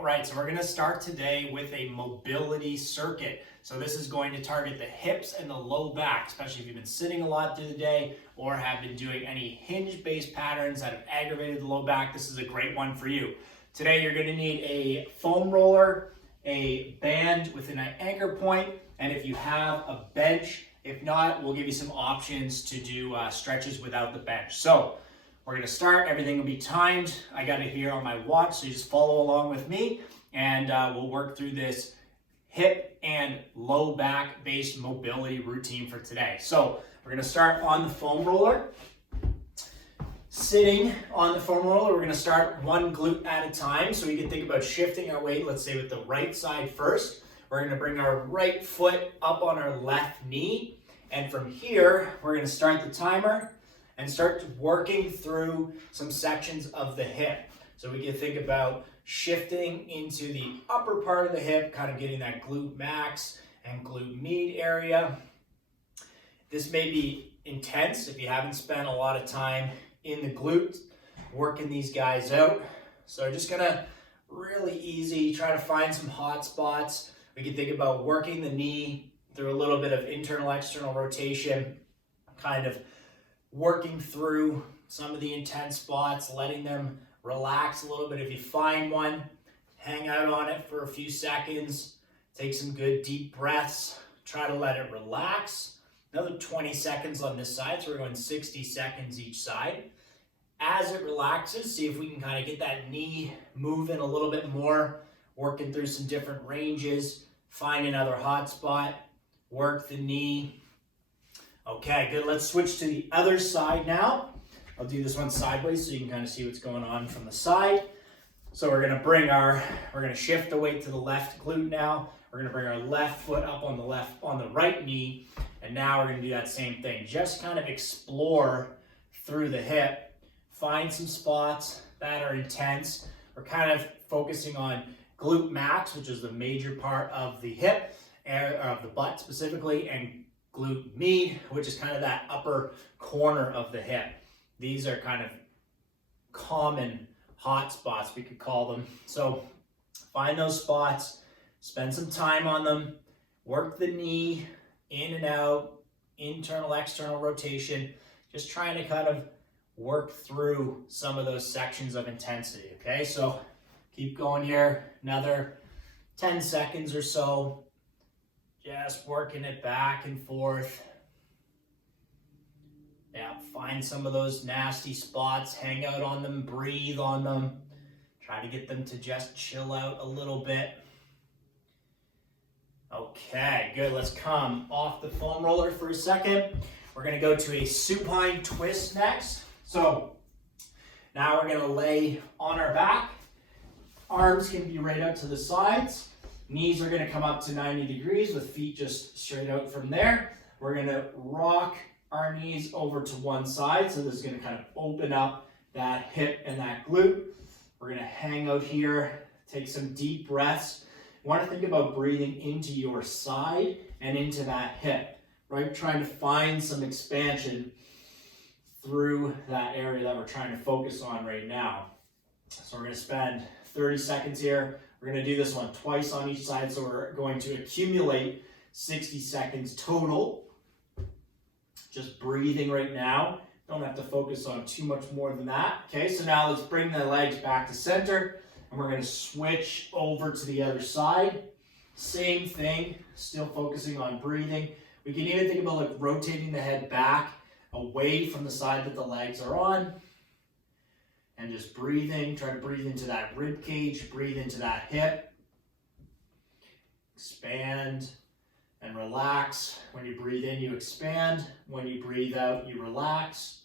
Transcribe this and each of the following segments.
All right, so we're going to start today with a mobility circuit. So this is going to target the hips and the low back, especially if you've been sitting a lot through the day or have been doing any hinge-based patterns that have aggravated the low back. This is a great one for you. Today you're going to need a foam roller, a band with an anchor point, and if you have a bench, if not, we'll give you some options to do stretches without the bench. So we're going to start. Everything will be timed. I got it here on my watch, so you just follow along with me, and we'll work through this hip and low back based mobility routine for today. So we're going to start on the foam roller. Sitting on the foam roller, we're going to start one glute at a time. So we can think about shifting our weight, let's say with the right side first. We're going to bring our right foot up on our left knee. And from here, we're going to start the timer and start working through some sections of the hip. So we can think about shifting into the upper part of the hip, kind of getting that glute max and glute med area. This may be intense if you haven't spent a lot of time in the glutes working these guys out. So just gonna really easy, try to find some hot spots. We can think about working the knee through a little bit of internal external rotation, kind of working through some of the intense spots, letting them relax a little bit. If you find one, hang out on it for a few seconds, take some good deep breaths, try to let it relax. Another 20 seconds on this side, so we're going 60 seconds each side. As it relaxes, see if we can kind of get that knee moving a little bit more, working through some different ranges, find another hot spot, work the knee. Okay, good. Let's switch to the other side now. I'll do this one sideways so you can kind of see what's going on from the side. So we're going to shift the weight to the left glute now. We're going to bring our left foot up on the right knee. And now we're going to do that same thing. Just kind of explore through the hip. Find some spots that are intense. We're kind of focusing on glute max, which is the major part of the hip, of the butt specifically, and glute med, which is kind of that upper corner of the hip. These are kind of common hot spots, we could call them. So find those spots, spend some time on them, work the knee in and out, internal, external rotation, just trying to kind of work through some of those sections of intensity, okay? So keep going here, another 10 seconds or so. Just working it back and forth. Yeah, find some of those nasty spots, hang out on them, breathe on them. Try to get them to just chill out a little bit. Okay, good. Let's come off the foam roller for a second. We're going to go to a supine twist next. So now we're going to lay on our back. Arms can be right up to the sides. Knees are going to come up to 90 degrees with feet just straight out from there. We're going to rock our knees over to one side. So this is going to kind of open up that hip and that glute. We're going to hang out here, take some deep breaths. You want to think about breathing into your side and into that hip, right? Trying to find some expansion through that area that we're trying to focus on right now. So we're going to spend 30 seconds here. We're going to do this one twice on each side, so we're going to accumulate 60 seconds total. Just breathing right now. Don't have to focus on too much more than that. Okay, so now let's bring the legs back to center, and we're going to switch over to the other side. Same thing, still focusing on breathing. We can even think about like rotating the head back away from the side that the legs are on. And just breathing, try to breathe into that rib cage, breathe into that hip. Expand and relax. When you breathe in, you expand. When you breathe out, you relax.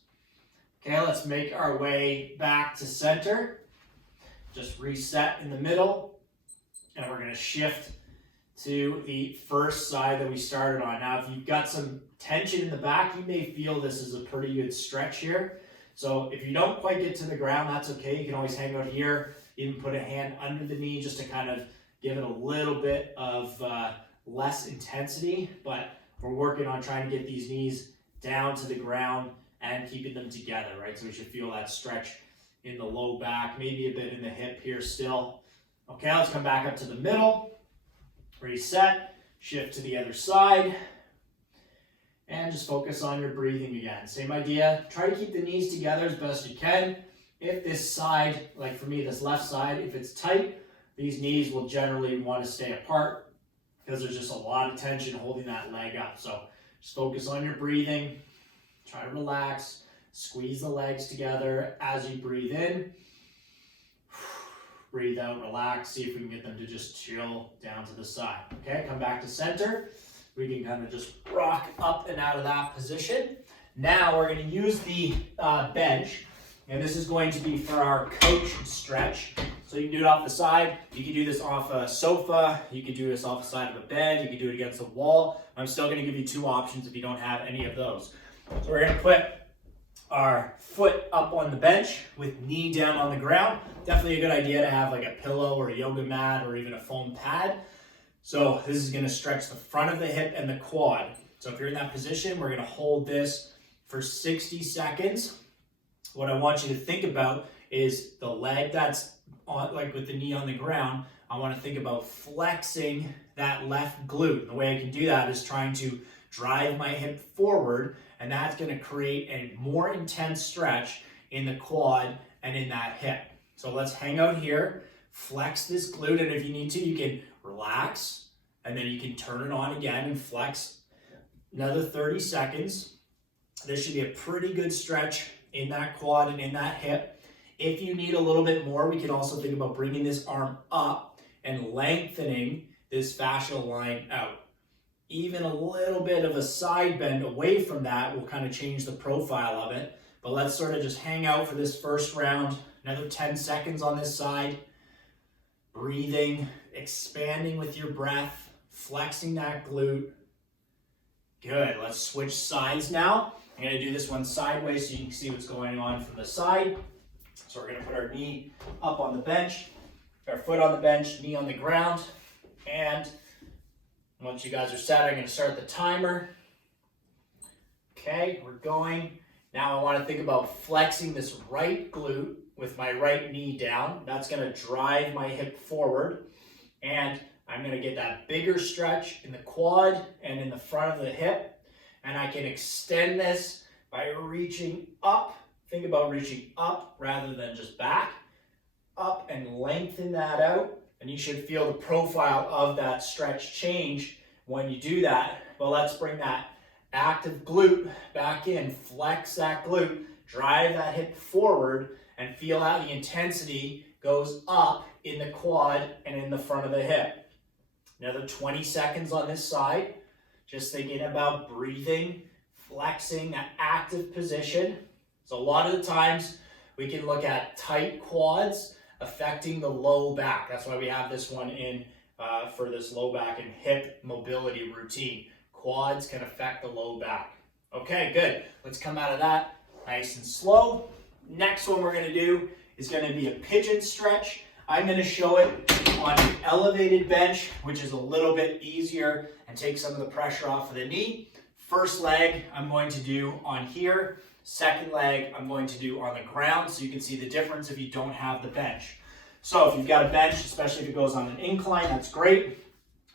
Okay, let's make our way back to center. Just reset in the middle. And we're going to shift to the first side that we started on. Now, if you've got some tension in the back, you may feel this is a pretty good stretch here. So if you don't quite get to the ground, that's okay. You can always hang out here, even put a hand under the knee just to kind of give it a little bit of less intensity. But we're working on trying to get these knees down to the ground and keeping them together, right? So we should feel that stretch in the low back, maybe a bit in the hip here still. Okay, let's come back up to the middle, reset, shift to the other side, and just focus on your breathing again. Same idea, try to keep the knees together as best you can. If this side, like for me, this left side, if it's tight, these knees will generally want to stay apart because there's just a lot of tension holding that leg up. So just focus on your breathing, try to relax, squeeze the legs together as you breathe in. Breathe out, relax, see if we can get them to just chill down to the side. Okay, come back to center. We can kind of just rock up and out of that position. Now we're going to use the bench, and this is going to be for our coach stretch. So you can do it off the side. You can do this off a sofa. You can do this off the side of a bed. You can do it against a wall. I'm still going to give you two options if you don't have any of those. So we're going to put our foot up on the bench with knee down on the ground. Definitely a good idea to have like a pillow or a yoga mat or even a foam pad. So this is going to stretch the front of the hip and the quad. So if you're in that position, we're going to hold this for 60 seconds. What I want you to think about is the leg that's on, like with the knee on the ground. I want to think about flexing that left glute. And the way I can do that is trying to drive my hip forward, and that's going to create a more intense stretch in the quad and in that hip. So let's hang out here, flex this glute, and if you need to, you can relax, and then you can turn it on again and flex another 30 seconds. This should be a pretty good stretch in that quad and in that hip. If you need a little bit more, we can also think about bringing this arm up and lengthening this fascial line out. Even a little bit of a side bend away from that will kind of change the profile of it. But let's sort of just hang out for this first round. Another 10 seconds on this side. Breathing, expanding with your breath, flexing that glute. Good, let's switch sides now. I'm gonna do this one sideways so you can see what's going on from the side. So we're gonna put our knee up on the bench, our foot on the bench, knee on the ground, and once you guys are set, I'm going to start the timer. Okay, we're going. Now I want to think about flexing this right glute with my right knee down. That's going to drive my hip forward. And I'm going to get that bigger stretch in the quad and in the front of the hip. And I can extend this by reaching up. Think about reaching up rather than just back. Up and lengthen that out. And you should feel the profile of that stretch change when you do that. But let's bring that active glute back in, flex that glute, drive that hip forward, and feel how the intensity goes up in the quad and in the front of the hip. Another 20 seconds on this side, just thinking about breathing, flexing that active position. So a lot of the times we can look at tight quads affecting the low back. That's why we have this one in for this low back and hip mobility routine. Quads can affect the low back. Okay, good. Let's come out of that nice and slow. Next one we're going to do is going to be a pigeon stretch. I'm going to show it on an elevated bench, which is a little bit easier and take some of the pressure off of the knee. First leg I'm going to do on here. Second leg I'm going to do on the ground, so you can see the difference if you don't have the bench. So if you've got a bench, especially if it goes on an incline, that's great.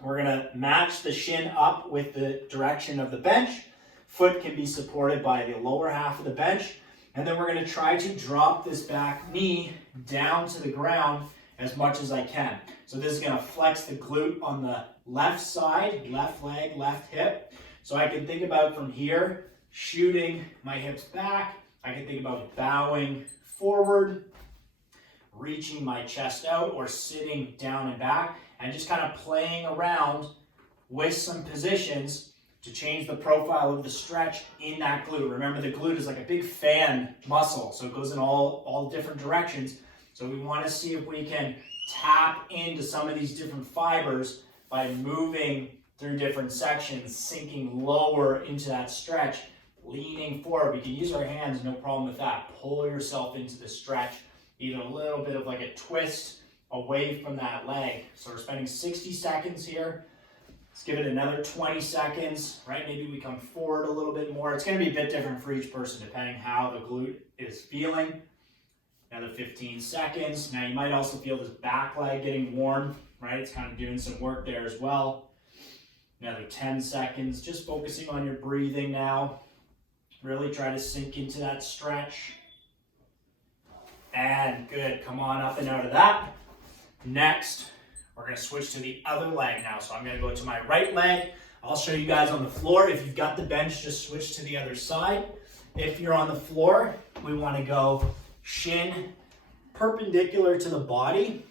We're gonna match the shin up with the direction of the bench. Foot can be supported by the lower half of the bench. And then we're gonna try to drop this back knee down to the ground as much as I can. So this is gonna flex the glute on the left side, left leg, left hip. So I can think about from here, shooting my hips back. I can think about bowing forward, reaching my chest out, or sitting down and back, and just kind of playing around with some positions to change the profile of the stretch in that glute. Remember, the glute is like a big fan muscle, so it goes in all different directions. So we want to see if we can tap into some of these different fibers by moving through different sections, sinking lower into that stretch, leaning forward. We can use our hands, no problem with that. Pull yourself into the stretch, even a little bit of like a twist away from that leg. So we're spending 60 seconds here. Let's give it another 20 seconds, right? Maybe we come forward a little bit more. It's going to be a bit different for each person depending how the glute is feeling. Another 15 seconds. Now you might also feel this back leg getting warm, right? It's kind of doing some work there as well. Another 10 seconds, just focusing on your breathing now. Really try to sink into that stretch. And good, come on up and out of that. Next, we're gonna switch to the other leg now. So I'm gonna go to my right leg. I'll show you guys on the floor. If you've got the bench, just switch to the other side. If you're on the floor, we wanna go shin perpendicular to the body.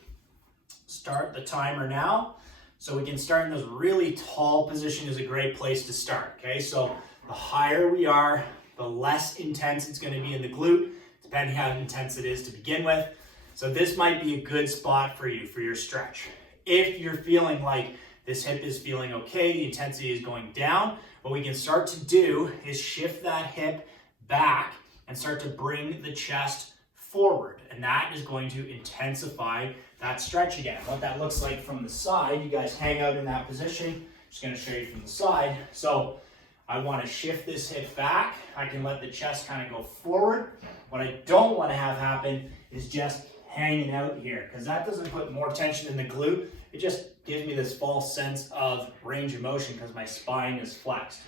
Start the timer now. So we can start in this really tall position is a great place to start, okay? So the higher we are, the less intense it's gonna be in the glute, depending how intense it is to begin with. So this might be a good spot for you, for your stretch. If you're feeling like this hip is feeling okay, the intensity is going down, what we can start to do is shift that hip back and start to bring the chest forward. And that is going to intensify that stretch again. What that looks like from the side, you guys hang out in that position. Just gonna show you from the side. So I wanna shift this hip back. I can let the chest kind of go forward. What I don't wanna have happen is just hanging out here, because that doesn't put more tension in the glute. It just gives me this false sense of range of motion because my spine is flexed.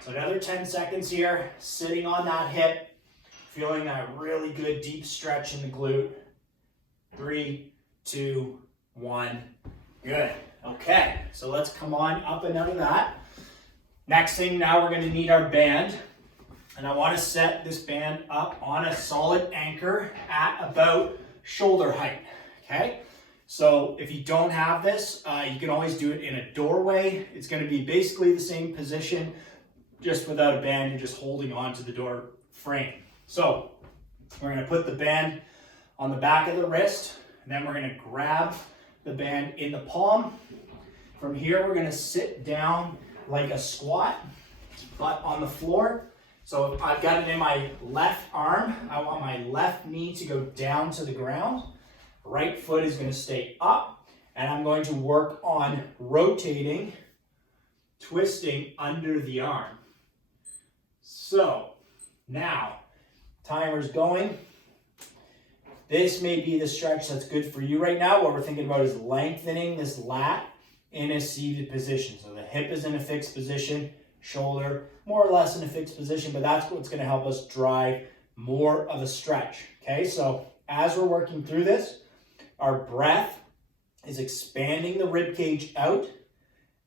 So another 10 seconds here, sitting on that hip, feeling that really good deep stretch in the glute. 3, 2, 1, good. Okay, so let's come on up and out of that. Next thing, now we're gonna need our band. And I wanna set this band up on a solid anchor at about shoulder height, okay? So if you don't have this, you can always do it in a doorway. It's gonna be basically the same position, just without a band, you're just holding on to the door frame. So we're gonna put the band on the back of the wrist, and then we're gonna grab the band in the palm. From here, we're gonna sit down like a squat, butt on the floor. So if I've got it in my left arm, I want my left knee to go down to the ground. Right foot is gonna stay up, and I'm going to work on rotating, twisting under the arm. So now, timer's going. This may be the stretch that's good for you right now. What we're thinking about is lengthening this lat in a seated position. So the hip is in a fixed position, shoulder more or less in a fixed position, but that's what's gonna help us drive more of a stretch, okay? So as we're working through this, our breath is expanding the rib cage out.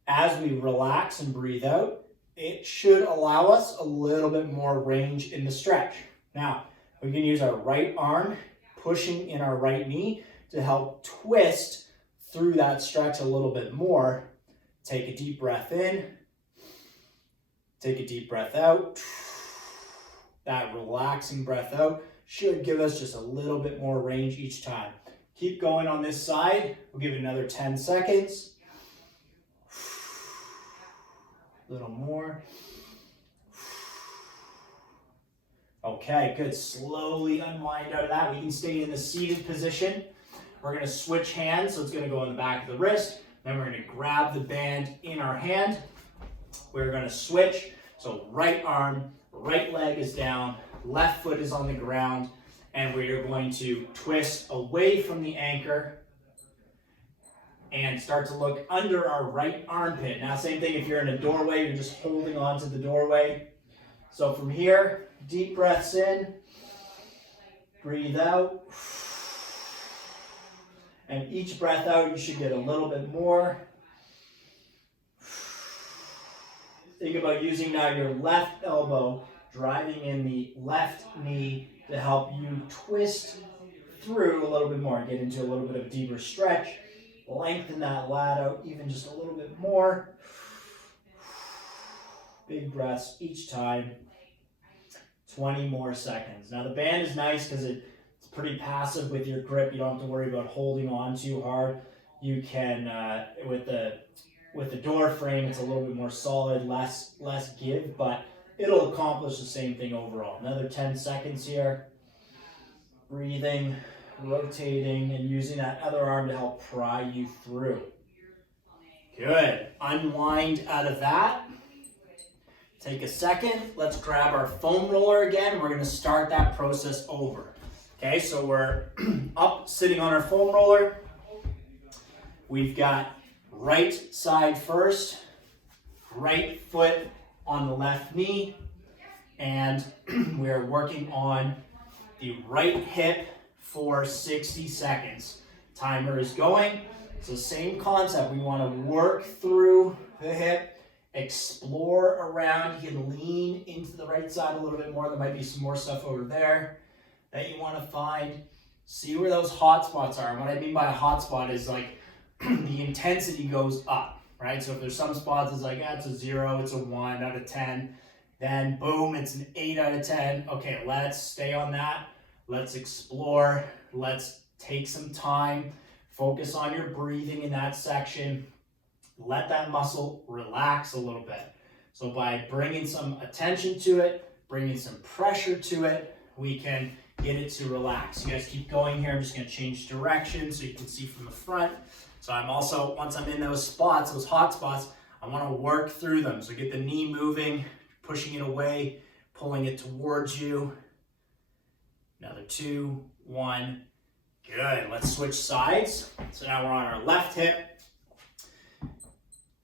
As we relax and breathe out, it should allow us a little bit more range in the stretch. Now, we can use our right arm, pushing in our right knee to help twist through that stretch a little bit more. Take a deep breath in, take a deep breath out. That relaxing breath out should give us just a little bit more range each time. Keep going on this side. We'll give it another 10 seconds. A little more. Okay, good. Slowly unwind out of that. We can stay in the seated position. We're going to switch hands, so it's going to go on the back of the wrist. Then we're going to grab the band in our hand. We're going to switch. So right arm, right leg is down, left foot is on the ground, and we're going to twist away from the anchor and start to look under our right armpit. Now, same thing if you're in a doorway, you're just holding on to the doorway. So from here, deep breaths in, breathe out. And each breath out, you should get a little bit more. Think about using now your left elbow, driving in the left knee to help you twist through a little bit more. Get into a little bit of deeper stretch. Lengthen that lat out even just a little bit more. Big breaths each time. 20 more seconds. Now the band is nice because it's pretty passive with your grip. You don't have to worry about holding on too hard. You can, with the door frame, it's a little bit more solid, less give, but it'll accomplish the same thing overall. Another 10 seconds here. Breathing, rotating, and using that other arm to help pry you through. Good. Unwind out of that. Take a second. Let's grab our foam roller again. We're going to start that process over. Okay, so we're up sitting on our foam roller. We've got right side first, right foot on the left knee, and we're working on the right hip for 60 seconds. Timer is going. It's the same concept. We want to work through the hip, explore around. You can lean into the right side a little bit more. There might be some more stuff over there that you want to find. See where those hot spots are. And what I mean by a hot spot is like the intensity goes up, right? So if there's some spots it's like, it's a 0, it's a 1 out of 10. Then boom, it's an 8 out of 10. Okay, let's stay on that. Let's explore. Let's take some time. Focus on your breathing in that section. Let that muscle relax a little bit. So by bringing some attention to it, bringing some pressure to it, we can get it to relax. You guys keep going here. I'm just going to change direction so you can see from the front. So I'm also, once I'm in those spots, those hot spots, I want to work through them. So get the knee moving, pushing it away, pulling it towards you. Another 2, 1. Good. Let's switch sides. So now we're on our left hip,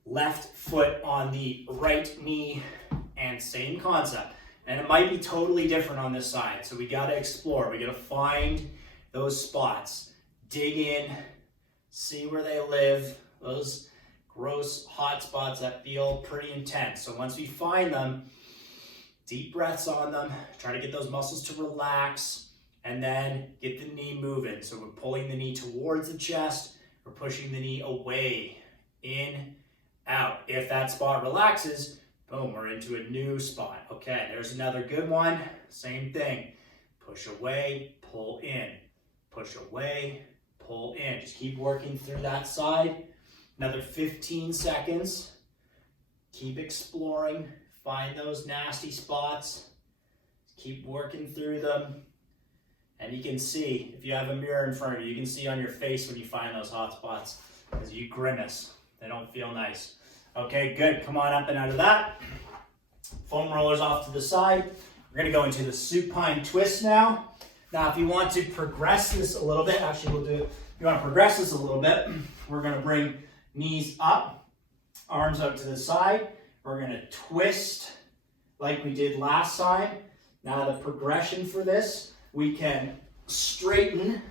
left foot on the right knee, and same concept. And it might be totally different on this side. So we got to explore. We got to find those spots, dig in, see where they live, those gross hot spots that feel pretty intense. So once we find them, deep breaths on them, try to get those muscles to relax, and then get the knee moving. So we're pulling the knee towards the chest, we're pushing the knee away, in, out. If that spot relaxes, boom, we're into a new spot. Okay, there's another good one. Same thing. Push away, pull in. Push away, pull in. Just keep working through that side. Another 15 seconds. Keep exploring. Find those nasty spots. Keep working through them. And you can see, if you have a mirror in front of you, you can see on your face when you find those hot spots as you grimace. They don't feel nice. Okay, good. Come on up and out of that. Foam rollers off to the side. We're going to go into the supine twist now. Now, if you want to progress this a little bit, actually we'll do it. If you want to progress this a little bit, we're going to bring knees up, arms out to the side. We're going to twist like we did last time. Now, the progression for this, we can straighten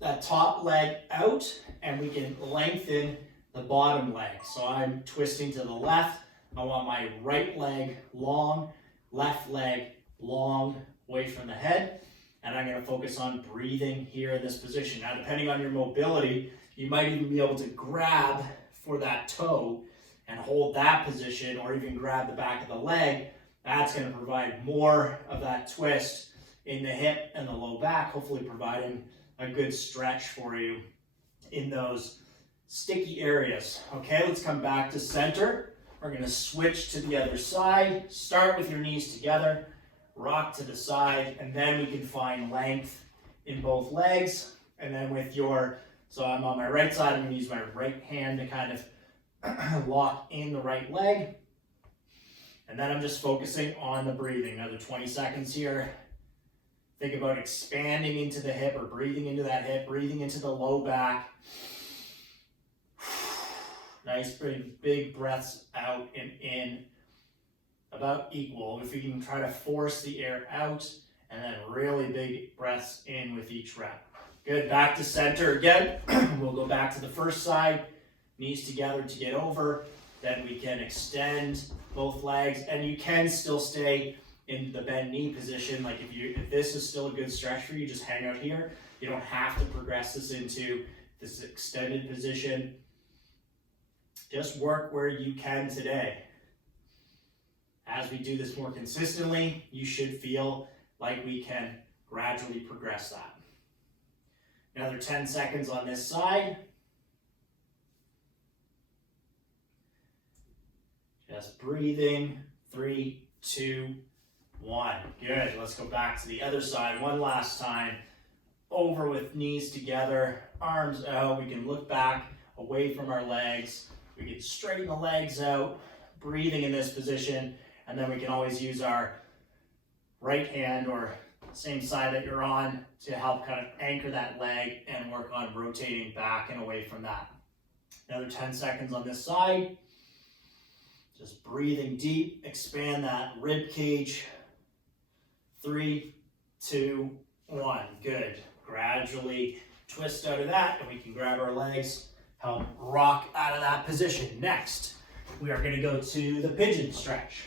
that top leg out and we can lengthen the bottom leg. So I'm twisting to the left. I want my right leg long, left leg long, away from the head. And I'm going to focus on breathing here in this position. Now, depending on your mobility, you might even be able to grab for that toe and hold that position, or even grab the back of the leg. That's going to provide more of that twist in the hip and the low back, hopefully providing a good stretch for you in those sticky areas. Okay, let's come back to center. We're going to switch to the other side. Start with your knees together, rock to the side, and then we can find length in both legs. And then with your, so I'm on my right side, I'm going to use my right hand to kind of lock in the right leg. And then I'm just focusing on the breathing. Another 20 seconds here. Think about expanding into the hip or breathing into that hip, breathing into the low back. Nice big breaths out and in, about equal. If you can try to force the air out, and then really big breaths in with each rep. Good, back to center again. We'll go back to the first side, knees together to get over. Then we can extend both legs, and you can still stay in the bend knee position. Like if this is still a good stretch for you, just hang out here. You don't have to progress this into this extended position. Just work where you can today. As we do this more consistently, you should feel like we can gradually progress that. Another 10 seconds on this side. Just breathing. 3, 2, 1. Good. Let's go back to the other side one last time. Over with knees together, arms out. We can look back away from our legs. We can straighten the legs out, breathing in this position, and then we can always use our right hand or same side that you're on, to help kind of anchor that leg and work on rotating back and away from that. Another 10 seconds on this side. Just breathing deep, expand that rib cage. 3, 2, 1. Good. Gradually twist out of that, and we can grab our legs, help rock out of that position. Next, we are going to go to the pigeon stretch.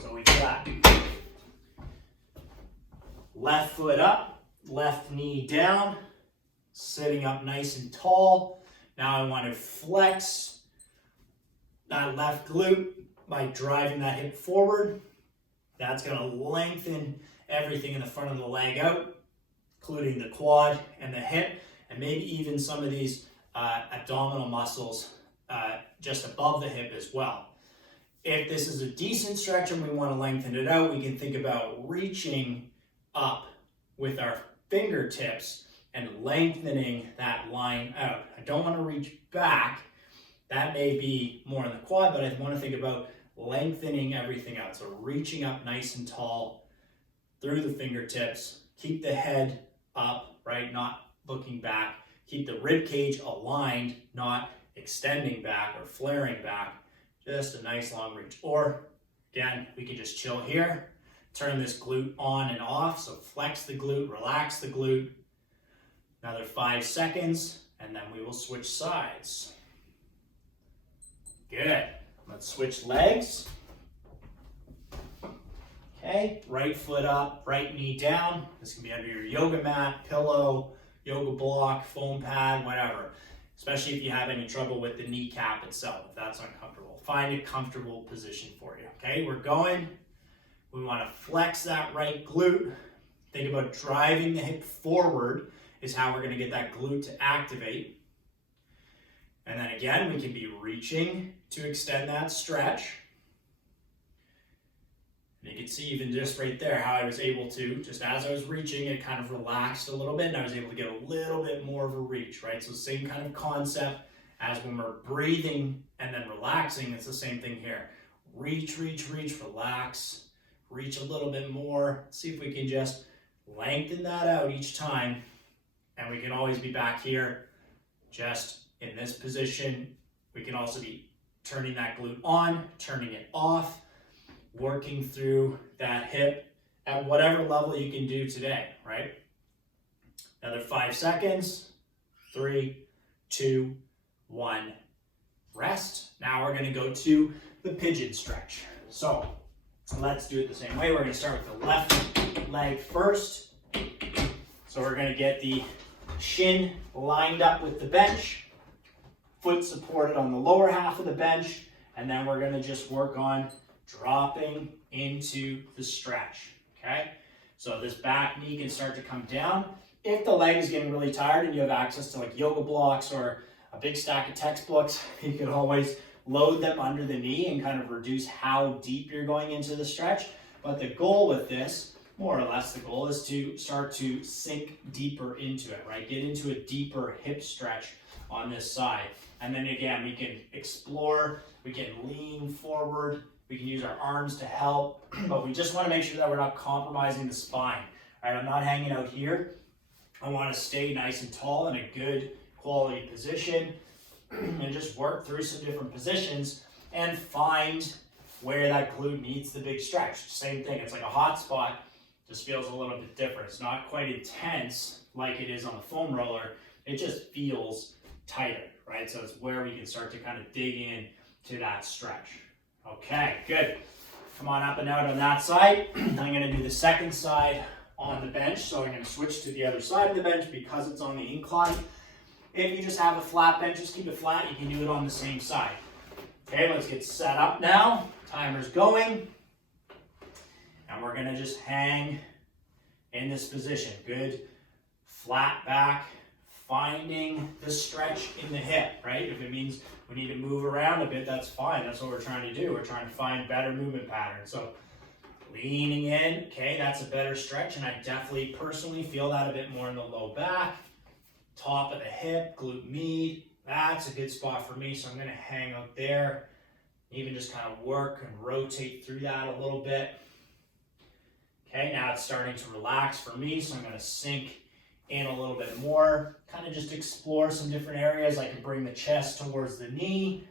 So we do that. Left foot up, left knee down, sitting up nice and tall. Now I want to flex that left glute by driving that hip forward. That's going to lengthen everything in the front of the leg out, including the quad and the hip, and maybe even some of these abdominal muscles just above the hip as well. If this is a decent stretch and we want to lengthen it out, we can think about reaching up with our fingertips and lengthening that line out. I don't want to reach back. That may be more in the quad, but I want to think about lengthening everything out. So reaching up nice and tall through the fingertips. Keep the head up, right? Not looking back. Keep the rib cage aligned, not extending back or flaring back. Just a nice long reach. Or again, we can just chill here. Turn this glute on and off. So flex the glute, relax the glute. Another 5 seconds, and then we will switch sides. Good. Let's switch legs. Okay, right foot up, right knee down. This can be under your yoga mat, pillow, yoga block, foam pad, whatever. Especially if you have any trouble with the kneecap itself, if that's uncomfortable. Find a comfortable position for you. Okay, we're going. We want to flex that right glute. Think about driving the hip forward is how we're going to get that glute to activate. And then again, we can be reaching to extend that stretch. And you can see even just right there how I was able to, just as I was reaching, it kind of relaxed a little bit and I was able to get a little bit more of a reach, right? So same kind of concept as when we're breathing and then relaxing, it's the same thing here. Reach, reach, reach, relax, reach a little bit more. See if we can just lengthen that out each time. And we can always be back here just in this position. We can also be turning that glute on, turning it off, working through that hip at whatever level you can do today, right? Another 5 seconds. 3, 2, 1. Rest. Now we're going to go to the pigeon stretch. So let's do it the same way. We're going to start with the left leg first. So we're going to get the shin lined up with the bench, foot supported on the lower half of the bench, and then we're going to just work on dropping into the stretch, okay? So this back knee can start to come down. If the leg is getting really tired and you have access to like yoga blocks or a big stack of textbooks, you can always load them under the knee and kind of reduce how deep you're going into the stretch. But the goal with this, more or less the goal, is to start to sink deeper into it, right? Get into a deeper hip stretch on this side. And then again, we can explore, we can lean forward, we can use our arms to help, but we just want to make sure that we're not compromising the spine. All right, I'm not hanging out here. I want to stay nice and tall in a good quality position and just work through some different positions and find where that glute needs the big stretch. Same thing, it's like a hot spot, just feels a little bit different. It's not quite intense like it is on the foam roller. It just feels tighter, right? So it's where we can start to kind of dig in to that stretch. Okay, good. Come on up and out on that side. I'm going to do the second side on the bench. So I'm going to switch to the other side of the bench because it's on the incline. If you just have a flat bench, just keep it flat. You can do it on the same side. Okay, let's get set up now. Timer's going. And we're going to just hang in this position. Good. Flat back. Finding the stretch in the hip, right? If it means we need to move around a bit, that's fine. That's what we're trying to do. We're trying to find better movement patterns. So leaning in, okay, that's a better stretch. And I definitely personally feel that a bit more in the low back. Top of the hip, glute med. That's a good spot for me. So I'm going to hang out there. Even just kind of work and rotate through that a little bit. Okay, now it's starting to relax for me, so I'm going to sink in a little bit more. Kind of just explore some different areas. I can bring the chest towards the knee,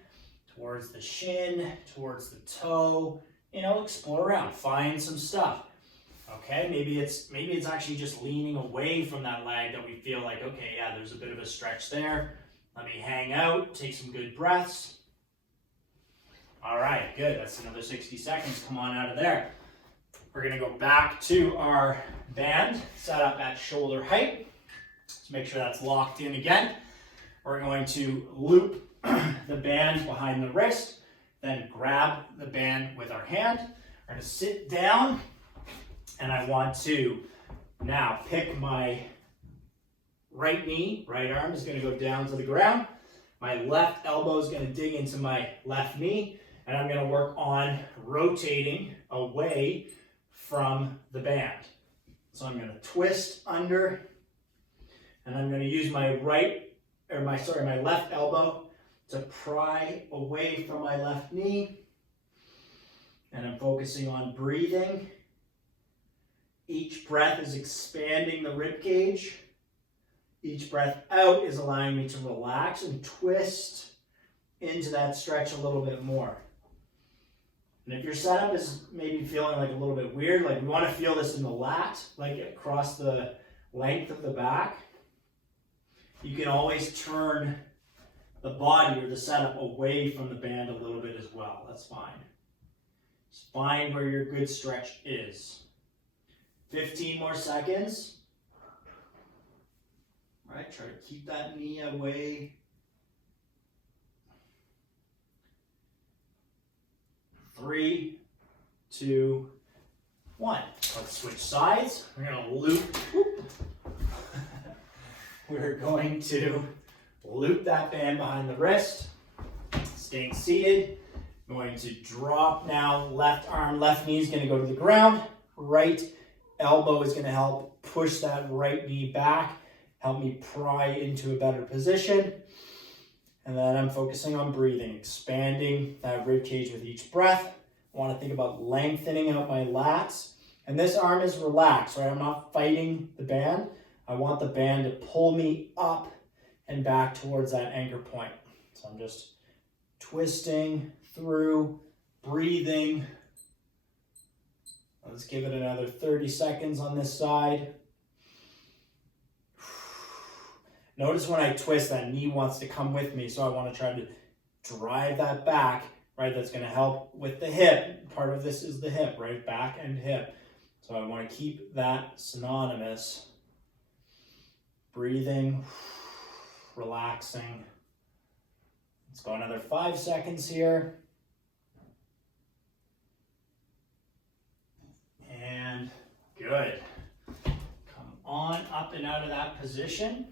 towards the shin, towards the toe. You know, explore around, find some stuff. Okay, maybe it's actually just leaning away from that leg that we feel like, okay, yeah, there's a bit of a stretch there. Let me hang out, take some good breaths. All right, good. That's another 60 seconds. Come on out of there. We're going to go back to our band, set up at shoulder height. Let's make sure that's locked in again. We're going to loop the band behind the wrist, then grab the band with our hand. We're going to sit down, and I want to now pick my right knee, right arm is going to go down to the ground. My left elbow is going to dig into my left knee, and I'm going to work on rotating away from the band. So I'm going to twist under, and I'm going to use my my left elbow to pry away from my left knee. And I'm focusing on breathing. Each breath is expanding the rib cage. Each breath out is allowing me to relax and twist into that stretch a little bit more. And if your setup is maybe feeling like a little bit weird, like we want to feel this in the lat, like across the length of the back, you can always turn the body or the setup away from the band a little bit as well. That's fine. Just find where your good stretch is. 15 more seconds. All right, try to keep that knee away. 3, 2, 1. Let's switch sides. We're going to loop. We're going to loop that band behind the wrist. Staying seated. I'm going to drop now. Left arm, left knee is going to go to the ground. Right elbow is going to help push that right knee back. Help me pry into a better position. And then I'm focusing on breathing, expanding that rib cage with each breath. I want to think about lengthening out my lats. And this arm is relaxed, right? I'm not fighting the band. I want the band to pull me up and back towards that anchor point. So I'm just twisting through, breathing. Let's give it another 30 seconds on this side. Notice when I twist, that knee wants to come with me, so I want to try to drive that back, right? That's going to help with the hip. Part of this is the hip, right? Back and hip. So I want to keep that synonymous. Breathing, relaxing. Let's go another 5 seconds here. And good. Come on up and out of that position.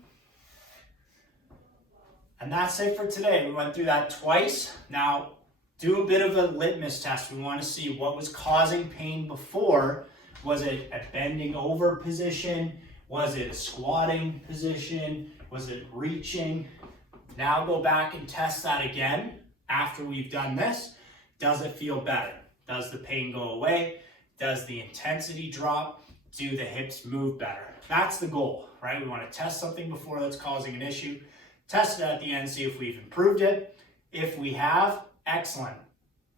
And that's it for today. We went through that twice. Now, do a bit of a litmus test. We want to see what was causing pain before. Was it a bending over position? Was it a squatting position? Was it reaching? Now go back and test that again after we've done this. Does it feel better? Does the pain go away? Does the intensity drop? Do the hips move better? That's the goal, right? We want to test something before that's causing an issue. Test it at the end, see if we've improved it. If we have, excellent.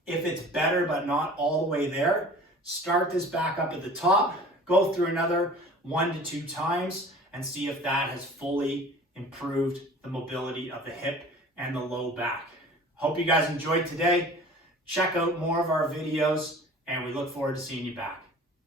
If it's better but not all the way there, start this back up at the top, go through another 1 to 2 times and see if that has fully improved the mobility of the hip and the low back. Hope you guys enjoyed today. Check out more of our videos and we look forward to seeing you back.